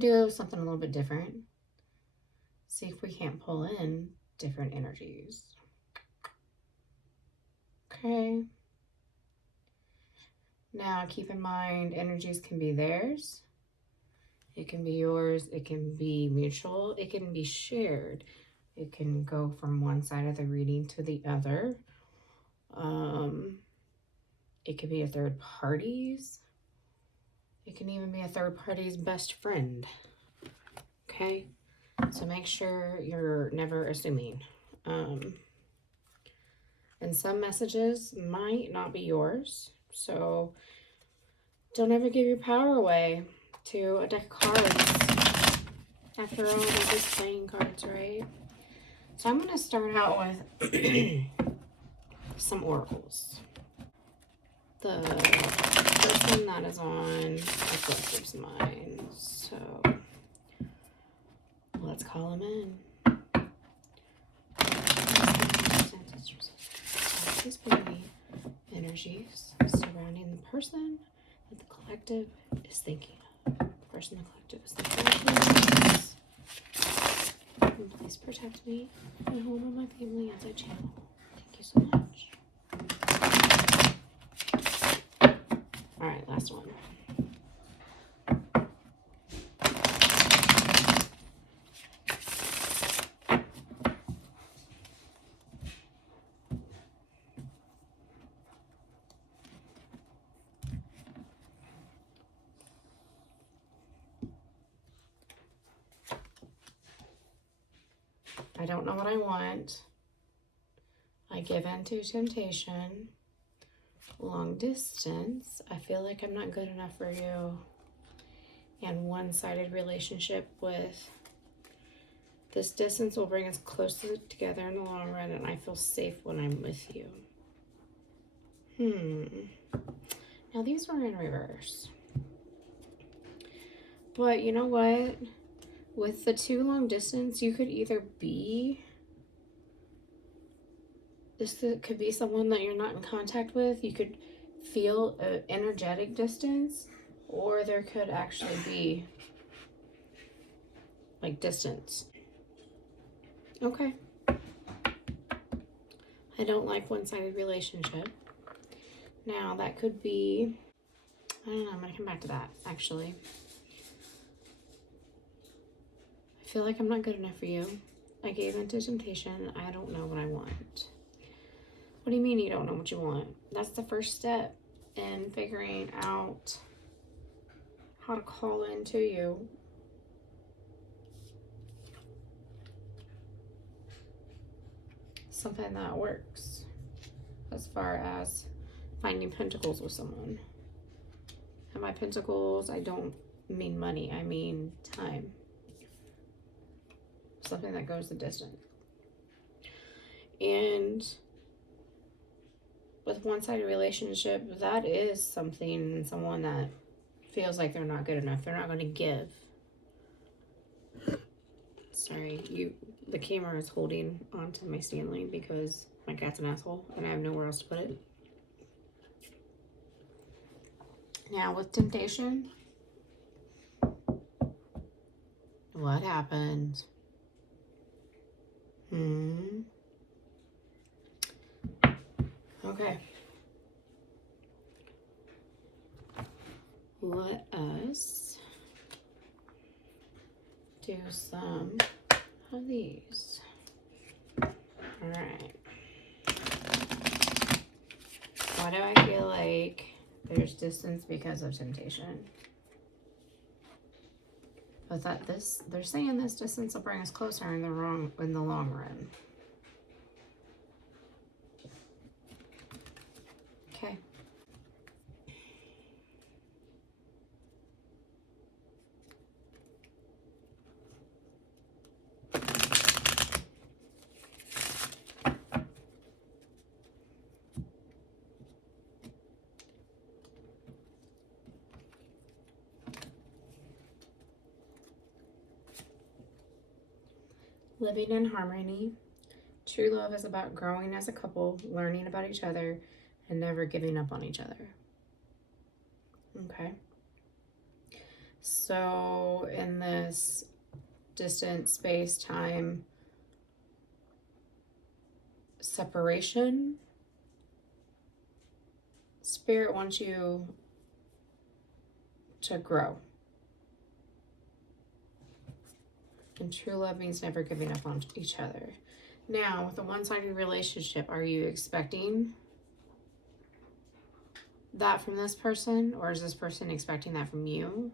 to do something a little bit different. See if we can't pull in different energies. Okay. Now, keep in mind, energies can be theirs. It can be yours. It can be mutual. It can be shared. It can go from one side of the reading to the other. It could be a third party's. It can even be a third party's best friend. Okay? So make sure you're never assuming. And some messages might not be yours. So don't ever give your power away to a deck of cards. After all, they're just playing cards, right? So I'm going to start out with some oracles. The person that is on a collective's mind. So let's call them in. Please bring me energies surrounding the person that the collective is thinking of. The person the collective is thinking of. And please protect me and hold on my family as I channel. Thank you so much. Alright, last one. I don't know what I want. I give in to temptation. Long distance. I feel like I'm not good enough for you. And one-sided relationship with this distance will bring us closer together in the long run, and I feel safe when I'm with you. Now these were in reverse. But you know what? With the two long distance, you could either be, this could be someone that you're not in contact with. You could feel an energetic distance, or there could actually be like distance. Okay. I don't like one-sided relationship. Now that could be, I don't know, I'm gonna come back to that actually. I feel like I'm not good enough for you. I gave into temptation. I don't know what I want. What do you mean you don't know what you want? That's the first step in figuring out how to call into you. Something that works as far as finding pentacles with someone. And by pentacles, I don't mean money. I mean time. Something that goes the distance. And with one-sided relationship, that is something, someone that feels like they're not good enough. They're not going to give. Sorry, the camera is holding onto my Stanley because my cat's an asshole and I have nowhere else to put it. Now with temptation, what happened? Okay. Let us do some of these. All right. Why do I feel like there's distance because of temptation? But that they're saying this distance will bring us closer in the long run. Okay. Living in harmony. True love is about growing as a couple, learning about each other, and never giving up on each other. Okay. So in this distance, space, time, separation, Spirit wants you to grow. And true love means never giving up on each other. Now, with a one-sided relationship, are you expecting that from this person, or is this person expecting that from you?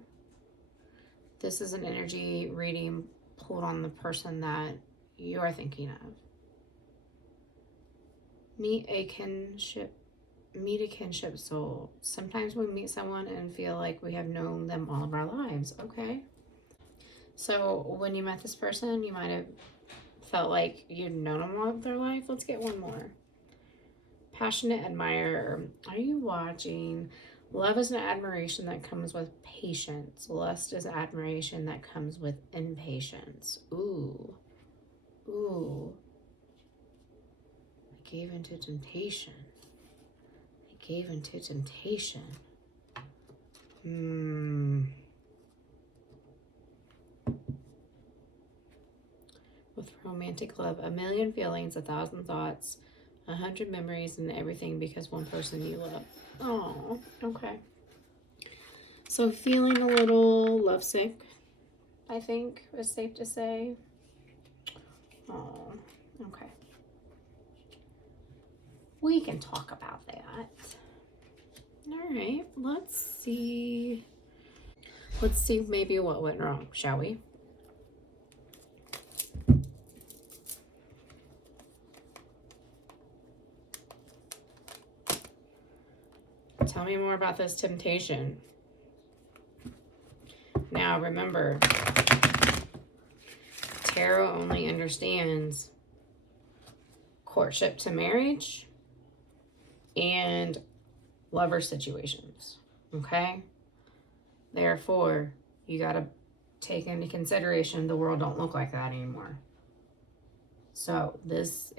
This is an energy reading pulled on the person that you're thinking of. Meet a kinship soul. Sometimes we meet someone and feel like we have known them all of our lives. Okay. So when you met this person, you might have felt like you'd known them all of their life. Let's get one more. Passionate admirer. Are you watching? Love is an admiration that comes with patience. Lust is admiration that comes with impatience. Ooh. Ooh. I gave into temptation. Gave into temptation. With romantic love, a million feelings, 1,000 thoughts, 100 memories, and everything because one person you love. Oh, okay. So feeling a little lovesick, I think is safe to say. Oh, okay. We can talk about that. All right, let's see. Let's see maybe what went wrong, shall we? Tell me more about this temptation. Now, remember, tarot only understands courtship to marriage and lover situations, okay? Therefore, you got to take into consideration the world don't look like that anymore. So this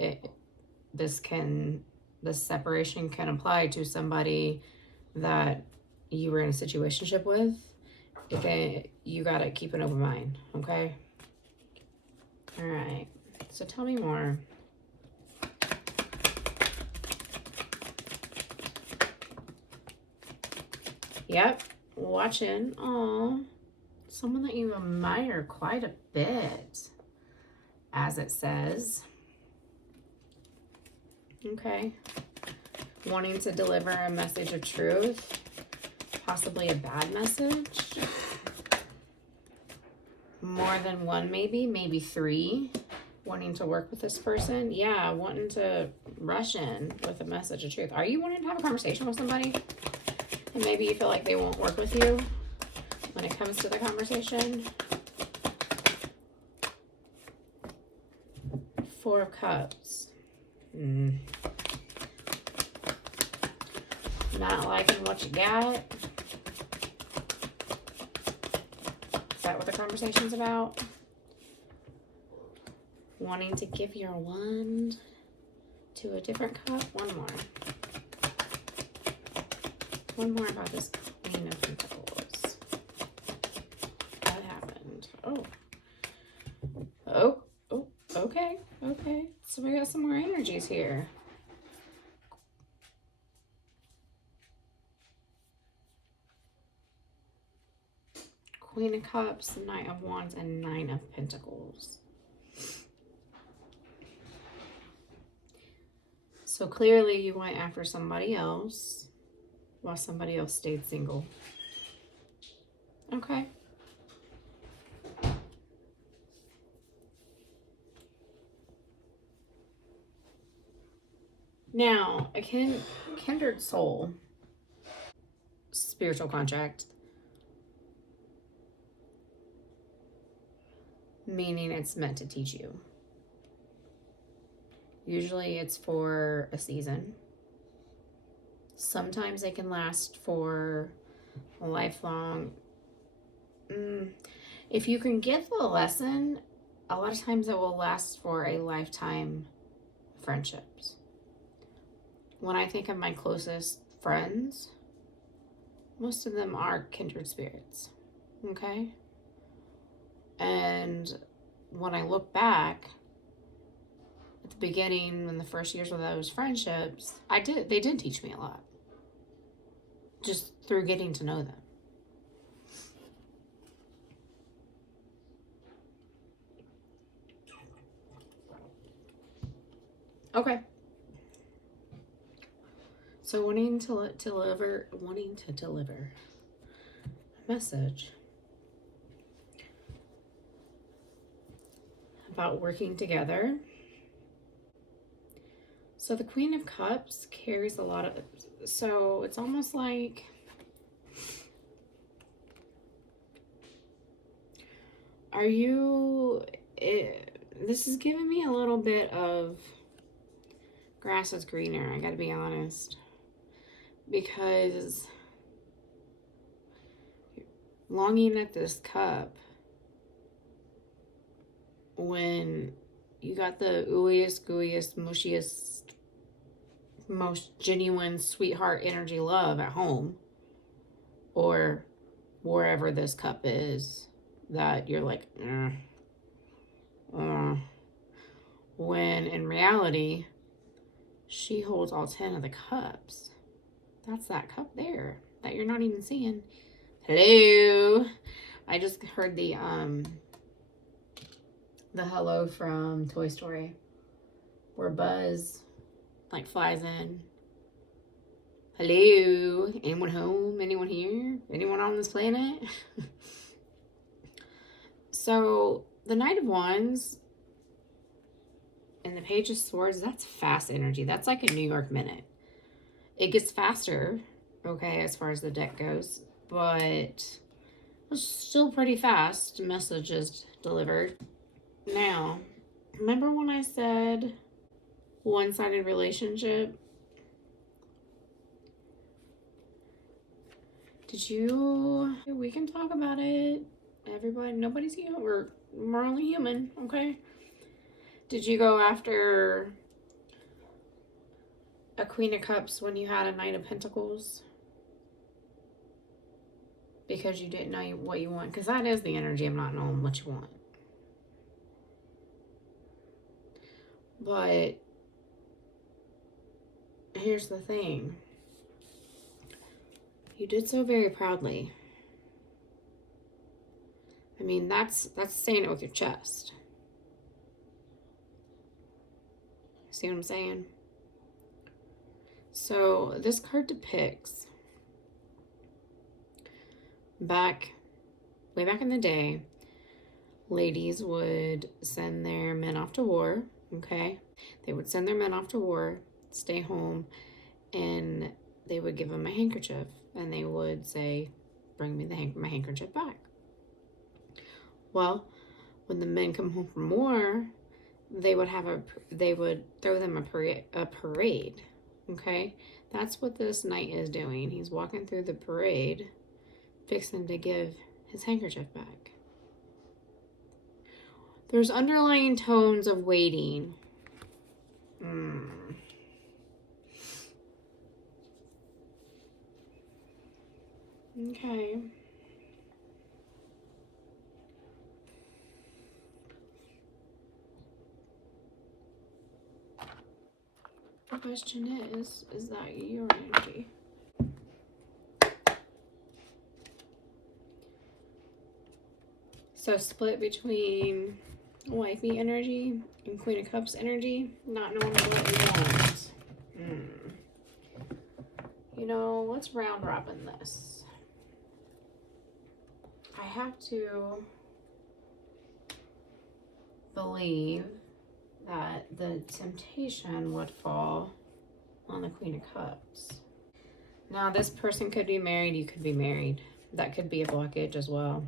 separation can apply to somebody that you were in a situationship with. You got to keep an open mind, okay? All right. So tell me more. Yep. Watching. Oh, someone that you admire quite a bit, as it says. Okay. Wanting to deliver a message of truth, possibly a bad message. More than one, maybe 3. Wanting to work with this person. Yeah, wanting to rush in with a message of truth. Are you wanting to have a conversation with somebody? And maybe you feel like they won't work with you when it comes to the conversation. 4 of Cups. Not liking what you got. Is that what the conversation's about? Wanting to give your wand to a different cup. One more. One more about this Queen of Pentacles. What happened? Oh, okay. So we got some more energies here. Queen of Cups, Knight of Wands, and 9 of Pentacles. So clearly you went after somebody else while somebody else stayed single. Okay. Now, a kindred soul, spiritual contract, meaning it's meant to teach you. Usually it's for a season. Sometimes they can last for a lifelong. If you can get the lesson, a lot of times it will last for a lifetime friendships. When I think of my closest friends, most of them are kindred spirits. Okay? And when I look back at the beginning, in the first years of those friendships, they did teach me a lot. Just through getting to know them. Okay. So wanting to deliver a message about working together. So the Queen of Cups carries a lot of, so it's almost like this is giving me a little bit of grass is greener, I gotta be honest. Because longing at this cup, when you got the ooeyest, gooeyest, mushiest, most genuine sweetheart energy love at home, or wherever this cup is, that you're like, when in reality, she holds all 10 of the cups. That's that cup there that you're not even seeing. Hello. I just heard the hello from Toy Story, where Buzz like flies in. Hello, anyone home? Anyone here? Anyone on this planet? So the Knight of Wands and the Page of Swords, that's fast energy. That's like a New York minute. It gets faster, okay, as far as the deck goes, but it's still pretty fast messages delivered. Now, remember when I said one-sided relationship? We can talk about it. Everybody, nobody's human. We're only human, okay? Did you go after a Queen of Cups when you had a Knight of Pentacles? Because you didn't know what you want. Because that is the energy of not knowing what you want. But here's the thing. You did so very proudly. I mean, that's saying it with your chest. See what I'm saying? So this card depicts way back in the day, ladies would send their men off to war, okay? They would send their men off to war, stay home, and they would give them a handkerchief, and they would say, bring me my handkerchief back. Well, when the men come home from war, they would throw them a parade, okay? That's what this knight is doing. He's walking through the parade, fixing to give his handkerchief back. There's underlying tones of waiting. Okay. The question is that your energy? So split between wifey energy and Queen of Cups energy, not knowing what you want. You know, let's round robin this. I have to believe that the temptation would fall on the Queen of Cups. Now, this person could be married, you could be married. That could be a blockage as well.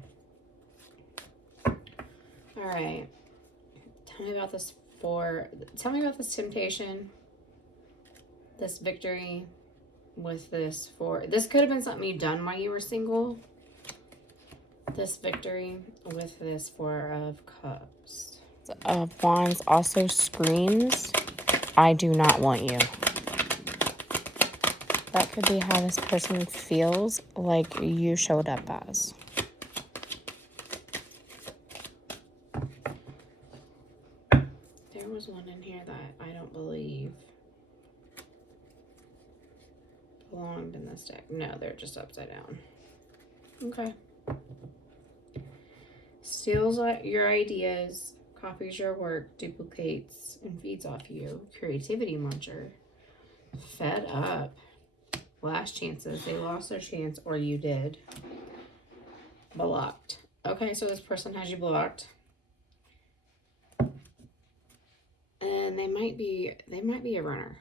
All right. Tell me about this temptation, this victory with this this could have been something you've done while you were single. This victory with this Four of Cups. Wands also screams, I do not want you. That could be how this person feels like you showed up as. this deck? No, they're just upside down. Okay. Steals your ideas, copies your work, duplicates, and feeds off you. Creativity muncher. Fed up. Last chances. They lost their chance, or you did. Blocked. Okay, so this person has you blocked. And they might be a runner.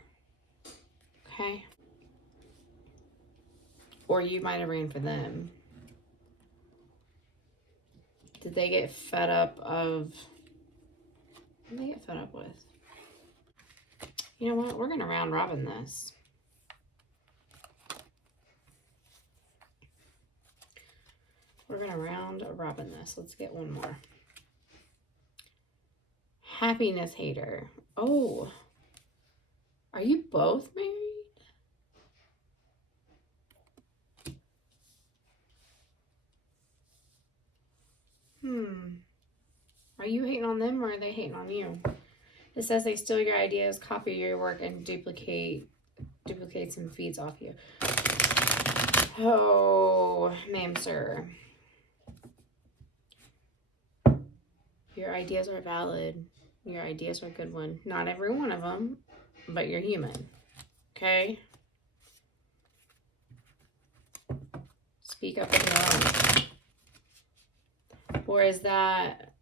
Okay. Or you might have ran for them. Did they get fed up of... What did they get fed up with? You know what? We're going to round robin this. We're going to round robin this. Let's get one more. Happiness hater. Oh. Are you both married? Are you hating on them, or are they hating on you? It says they steal your ideas, copy your work, and duplicates and feeds off you. Oh, ma'am, sir. Your ideas are valid. Your ideas are a good one. Not every one of them, but you're human. Okay? Speak up if you're wrong. Or is that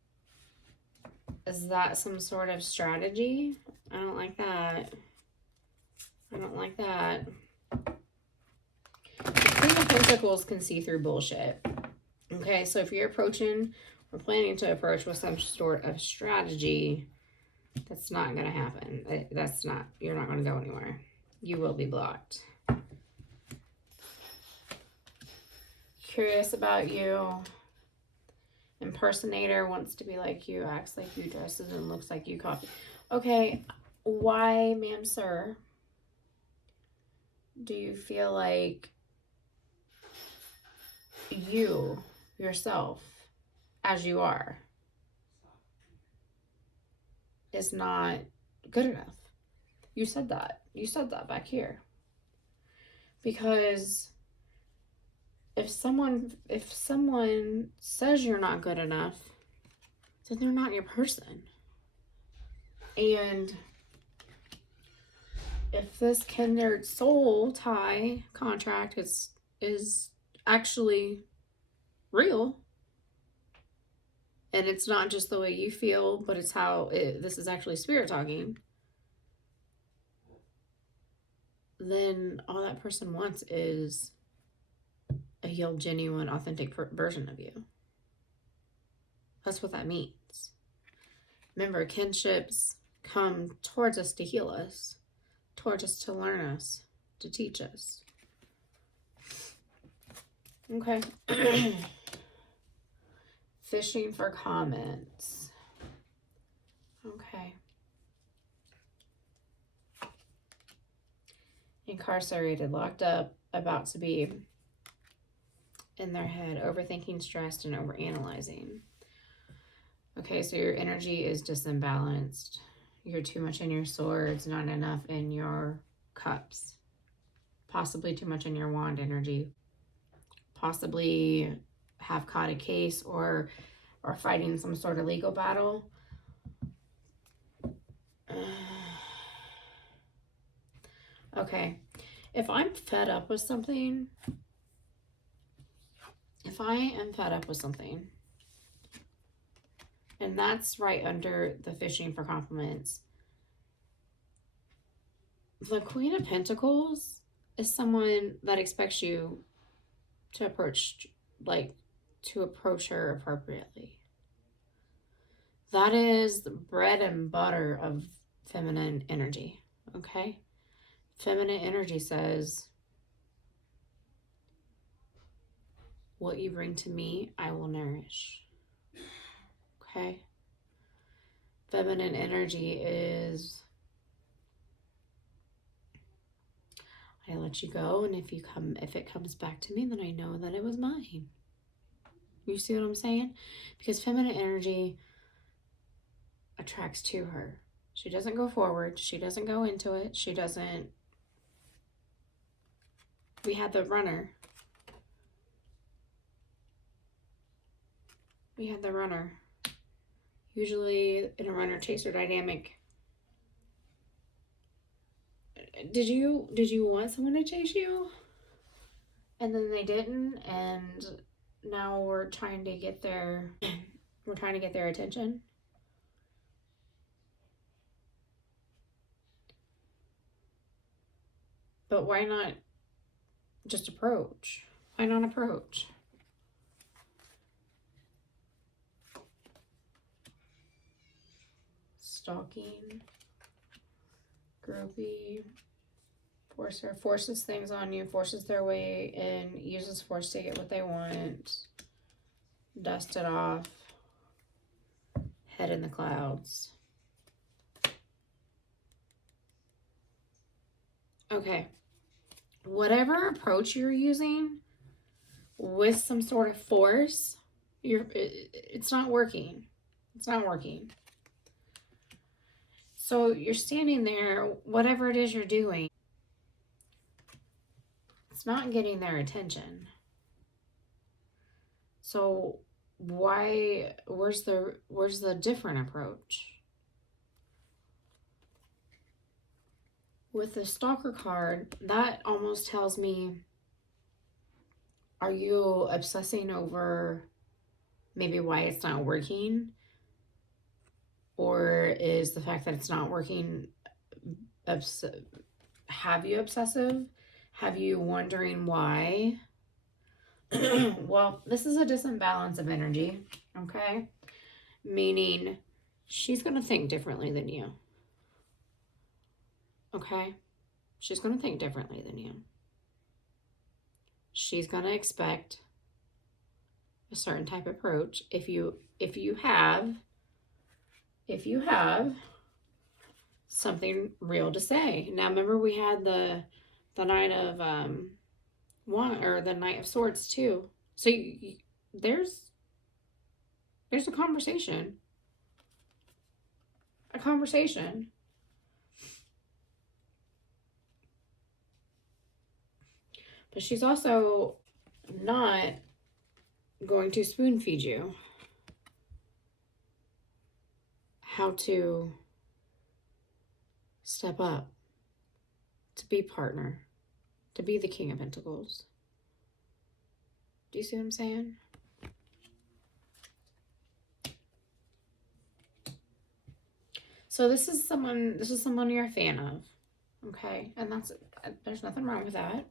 some sort of strategy? I don't like that. I don't like that. The Queen of Pentacles can see through bullshit. Okay, so if you're approaching or planning to approach with some sort of strategy, that's not going to happen. You're not going to go anywhere. You will be blocked. Curious about you. Impersonator wants to be like you, acts like you, dresses and looks like you, copy. Okay, why, ma'am, sir, do you feel like you, yourself, as you are, is not good enough? You said that. You said that back here. Because if someone says you're not good enough, then they're not your person. And if this kindred soul tie contract is actually real, and it's not just the way you feel, but it's how this is actually spirit talking, then all that person wants is a healed, genuine, authentic version of you. That's what that means. Remember, kinships come towards us to heal us, towards us to learn us, to teach us. Okay. Fishing for comments. Okay. Incarcerated, locked up, about to be in their head, overthinking, stressed, and overanalyzing. Okay, so your energy is disimbalanced. You're too much in your swords, not enough in your cups. Possibly too much in your wand energy. Possibly have caught a case or fighting some sort of legal battle. Okay, if I'm fed up with something, and that's right under the fishing for compliments, the Queen of Pentacles is someone that expects you to approach her appropriately. That is the bread and butter of feminine energy, okay? Feminine energy says, what you bring to me, I will nourish. Okay? Feminine energy is, I let you go, and if it comes back to me, then I know that it was mine. You see what I'm saying? Because feminine energy attracts to her. She doesn't go forward. She doesn't go into it. She doesn't We had the runner. We had the runner. Usually in a runner-chaser dynamic. Did you want someone to chase you? And then they didn't, and now we're trying to get their attention. But why not just approach? Why not approach? Stalking, gropey, forces things on you, forces their way in, uses force to get what they want, dust it off, head in the clouds. Okay, whatever approach you're using with some sort of force, it's not working. It's not working. So you're standing there, whatever it is you're doing, it's not getting their attention. So where's the different approach? With the stalker card, that almost tells me, are you obsessing over maybe why it's not working? Or is the fact that it's not working, have you obsessive? Have you wondering why? Well, this is a disimbalance of energy, okay? Meaning she's going to think differently than you. Okay? She's going to think differently than you. She's going to expect a certain type of approach. If you have something real to say. Now remember we had the Knight of the Knight of Swords too. So there's a conversation. A conversation. But she's also not going to spoon feed you how to step up, to be partner, to be the King of Pentacles. Do you see what I'm saying? So this is someone you're a fan of, okay? And there's nothing wrong with that.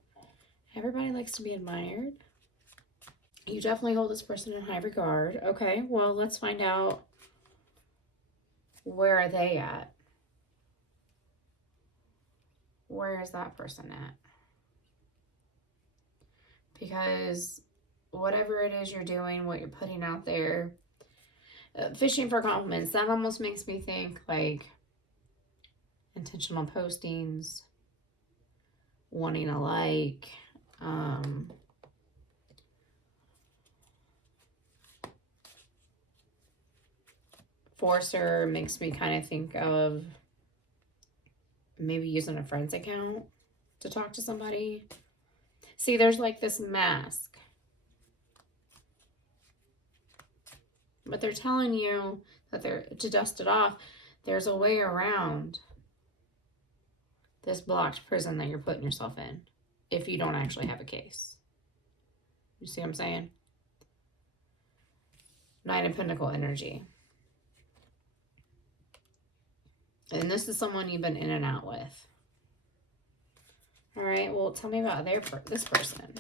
Everybody likes to be admired. You definitely hold this person in high regard. Okay, well, let's find out, where are they at? Where is that person at? Because whatever it is you're doing, what you're putting out there, fishing for compliments, that almost makes me think like intentional postings, wanting a like, forcer makes me kind of think of maybe using a friend's account to talk to somebody. See, there's like this mask. But they're telling you that to dust it off, there's a way around this blocked prison that you're putting yourself in if you don't actually have a case. You see what I'm saying? Knight of Pentacle energy. And this is someone you've been in and out with. All right, well, tell me about this person.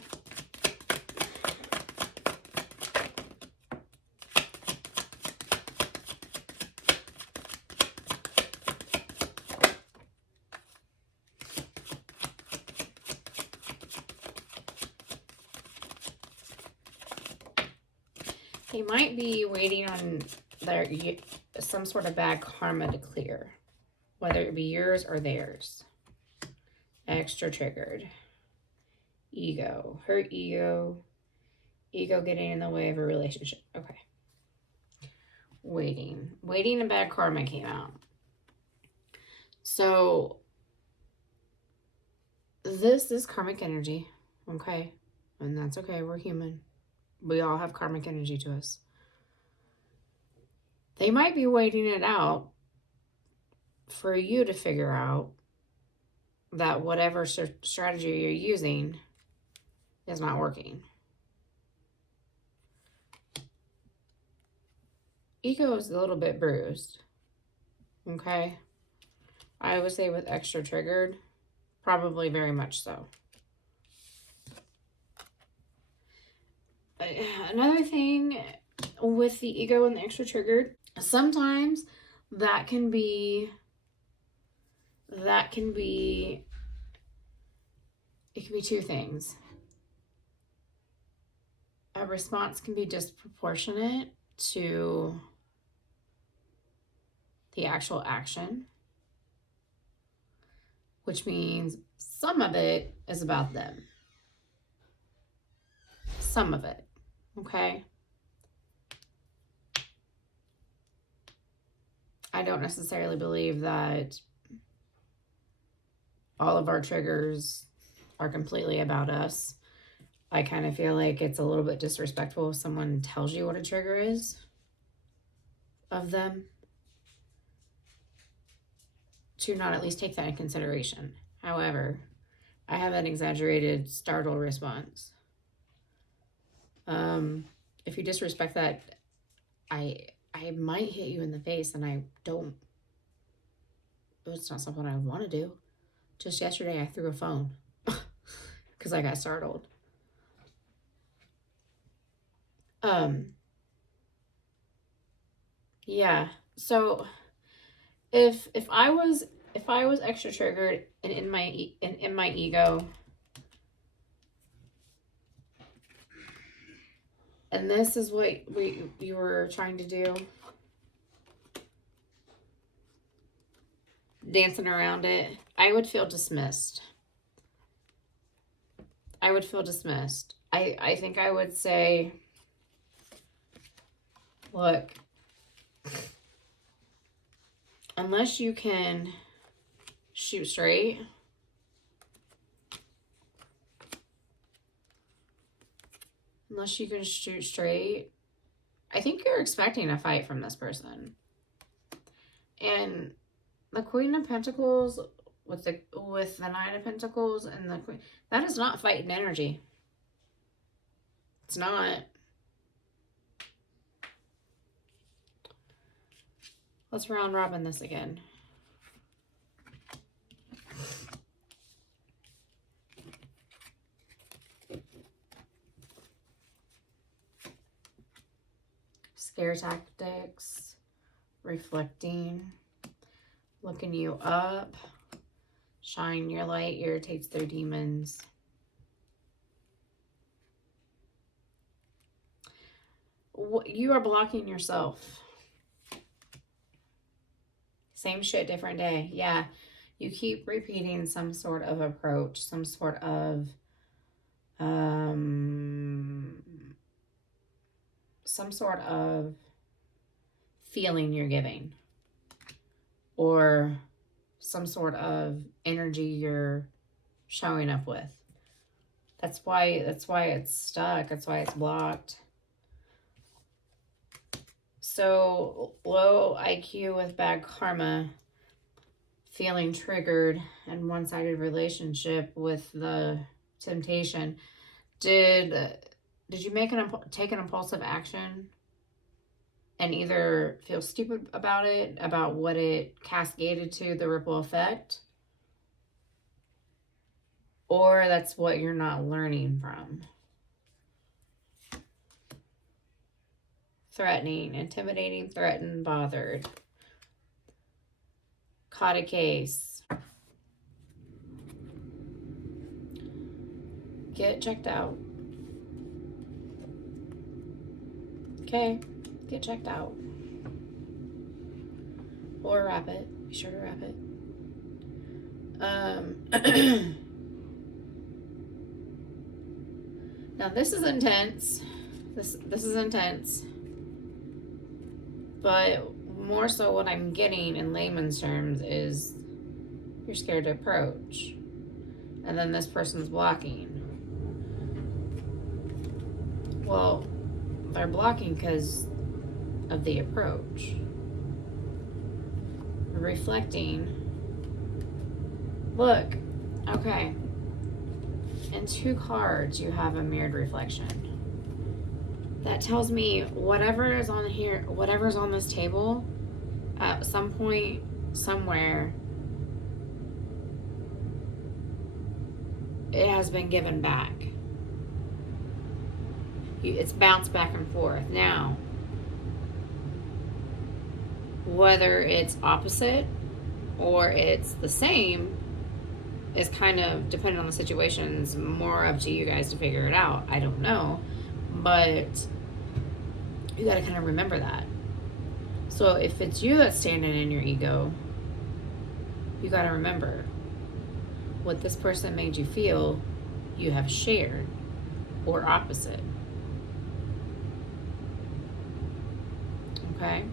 They might be waiting on some sort of bad karma to clear, whether it be yours or theirs. Extra triggered. Ego. Hurt ego. Ego getting in the way of a relationship. Okay. Waiting. Waiting and bad karma came out. So this is karmic energy. okay? And that's okay. We're human. We all have karmic energy to us. They might be waiting it out for you to figure out that whatever strategy you're using is not working. Ego is a little bit bruised, okay? I would say with extra triggered, probably very much so. Another thing with the ego and the extra triggered, sometimes that can be, it can be two things. A response can be disproportionate to the actual action, which means some of it is about them. Some of it, okay? I don't necessarily believe that all of our triggers are completely about us. I kind of feel like it's a little bit disrespectful if someone tells you what a trigger is of them, to not at least take that in consideration. However, I have an exaggerated startled response. If you disrespect that, I might hit you in the face, and I don't. It's not something I want to do. Just yesterday, I threw a phone because I got startled. Yeah. So if I was extra triggered and in my ego, and this is what you were trying to do, dancing around it, I would feel dismissed. I would feel dismissed. I think I would say, look, unless you can shoot straight, I think you're expecting a fight from this person. And the Queen of Pentacles with the Nine of Pentacles and the Queen, that is not fighting energy. It's not. Let's round robin this again. Scare tactics, reflecting, looking you up, shine your light, irritates their demons. You are blocking yourself. Same shit, different day. Yeah, you keep repeating some sort of approach, some sort of feeling you're giving, or some sort of energy you're showing up with. That's why it's stuck. That's why it's blocked. So low IQ with bad karma, feeling triggered, and one-sided relationship with the temptation. Did you take an impulsive action and either feel stupid about it, about what it cascaded to, the ripple effect, or that's what you're not learning from? Threatening, intimidating, threatened, bothered. Caught a case. Get checked out. Okay, get checked out. Or wrap it. Be sure to wrap it. Now this is intense. This is intense. But more so what I'm getting in layman's terms is you're scared to approach. And then this person's blocking. Well, they're blocking because of the approach. Reflecting. Look, okay. In 2 cards, you have a mirrored reflection. That tells me whatever's on this table, at some point, somewhere, it has been given back. It's bounced back and forth. Now, whether it's opposite or it's the same is kind of dependent on the situations. More up to you guys to figure it out. I don't know. But you got to kind of remember that. So if it's you that's standing in your ego, you got to remember what this person made you feel you have shared, or opposite. Okay?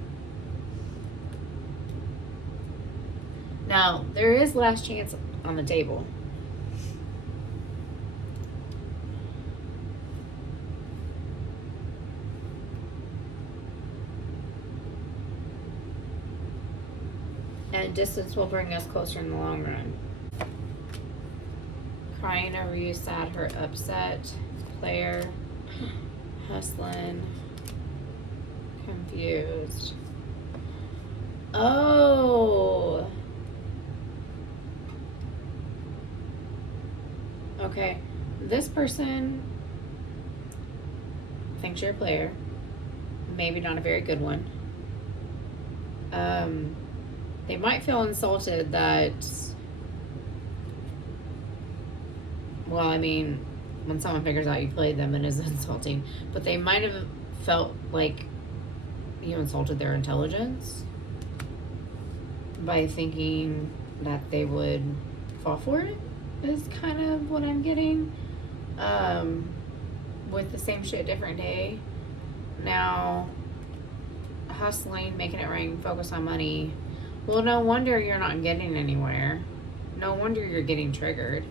Now, there is last chance on the table. And distance will bring us closer in the long run. Crying over you, sad, hurt, upset, player, hustling, confused. Oh. Okay. This person thinks you're a player. Maybe not a very good one. They might feel insulted that, well, I mean, when someone figures out you played them, it is insulting. But they might have felt like you insulted their intelligence by thinking that they would fall for it, is kind of what I'm getting. With the same shit, different day. Now, hustling, making it rain, focus on money. Well, no wonder you're not getting anywhere. No wonder you're getting triggered.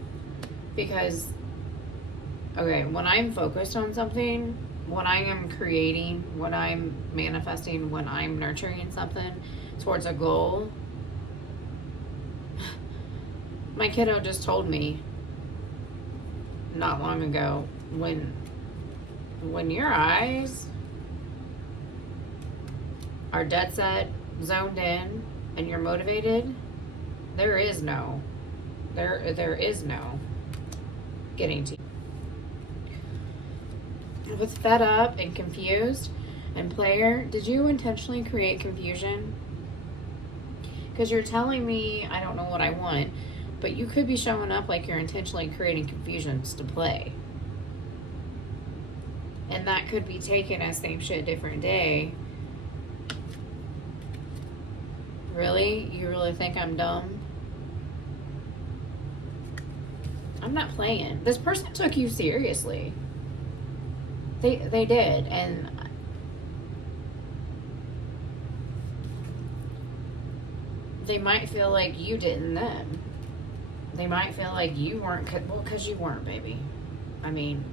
Because, okay, when I'm focused on something, when I am creating, when I'm manifesting, when I'm nurturing something towards a goal, my kiddo just told me not long ago, when your eyes are dead set, zoned in, and you're motivated, there is no getting to you. With fed up and confused and player, did you intentionally create confusion? Because you're telling me I don't know what I want, but you could be showing up like you're intentionally creating confusions to play. And that could be taken as same shit, different day. Really? You really think I'm dumb? I'm not playing. This person took you seriously. They did. And they might feel like you didn't them. They might feel like you weren't, well, because you weren't, baby. I mean,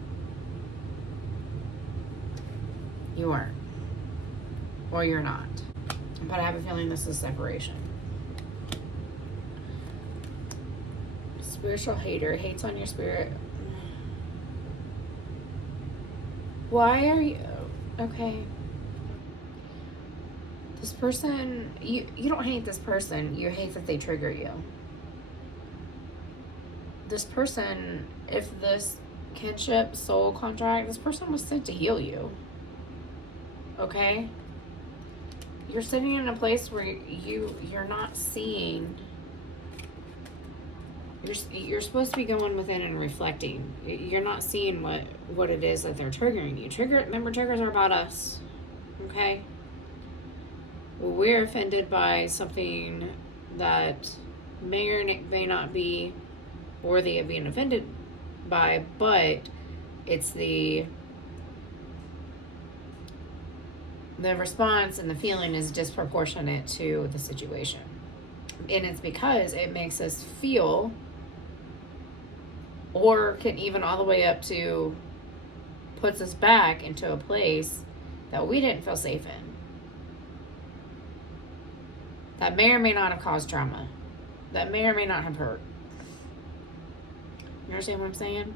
you weren't. Or you're not. But I have a feeling this is separation. Spiritual hater hates on your spirit. Why are you okay? This person, you don't hate this person, you hate that they trigger you. This person, if this kinship soul contract, this person was sent to heal you. Okay? You're sitting in a place where you're not seeing. You're supposed to be going within and reflecting. You're not seeing what it is that they're triggering you. Remember, triggers are about us. Okay? We're offended by something that may or may not be worthy of being offended by, but it's the response and the feeling is disproportionate to the situation. And it's because it makes us feel, or can even all the way up to puts us back into a place that we didn't feel safe in. That may or may not have caused trauma. That may or may not have hurt. You understand what I'm saying?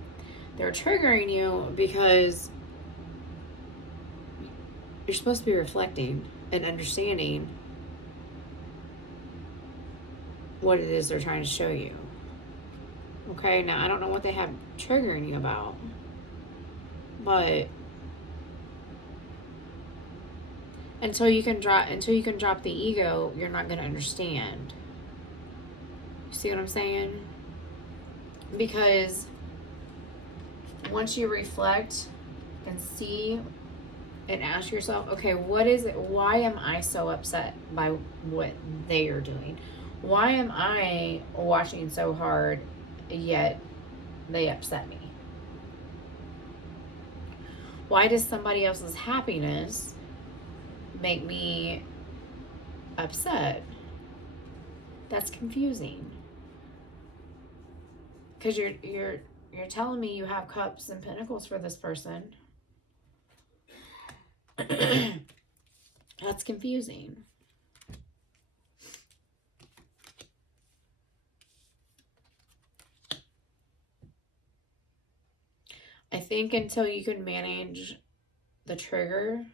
They're triggering you because you're supposed to be reflecting and understanding what it is they're trying to show you. Okay, now I don't know what they have triggering you about, but until you can drop the ego, you're not going to understand. You see what I'm saying? Because once you reflect and see and ask yourself, okay, what is it? Why am I so upset by what they are doing? Why am I watching so hard, yet they upset me? Why does somebody else's happiness make me upset? That's confusing. Because you're telling me you have cups and pentacles for this person. That's confusing. I think until you can manage the trigger,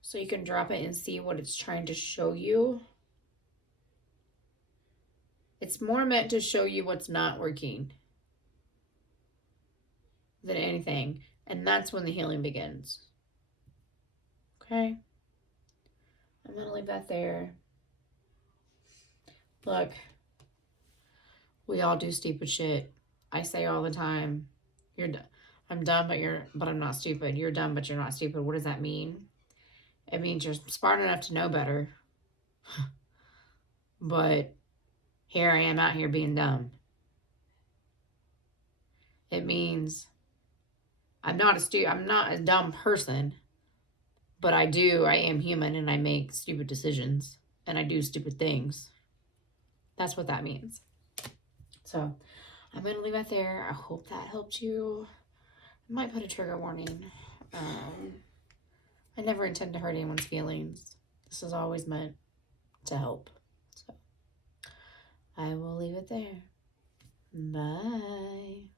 so you can drop it and see what it's trying to show you. It's more meant to show you what's not working than anything. And that's when the healing begins. Okay? I'm going to leave that there. Look, we all do stupid shit. I say all the time, I'm dumb, but I'm not stupid. You're dumb, but you're not stupid. What does that mean? It means you're smart enough to know better. But here I am out here being dumb. It means I'm not a dumb person, but I am human and I make stupid decisions and I do stupid things. That's what that means. So I'm going to leave it there. I hope that helped you. I might put a trigger warning. I never intend to hurt anyone's feelings. This is always meant to help. So I will leave it there. Bye.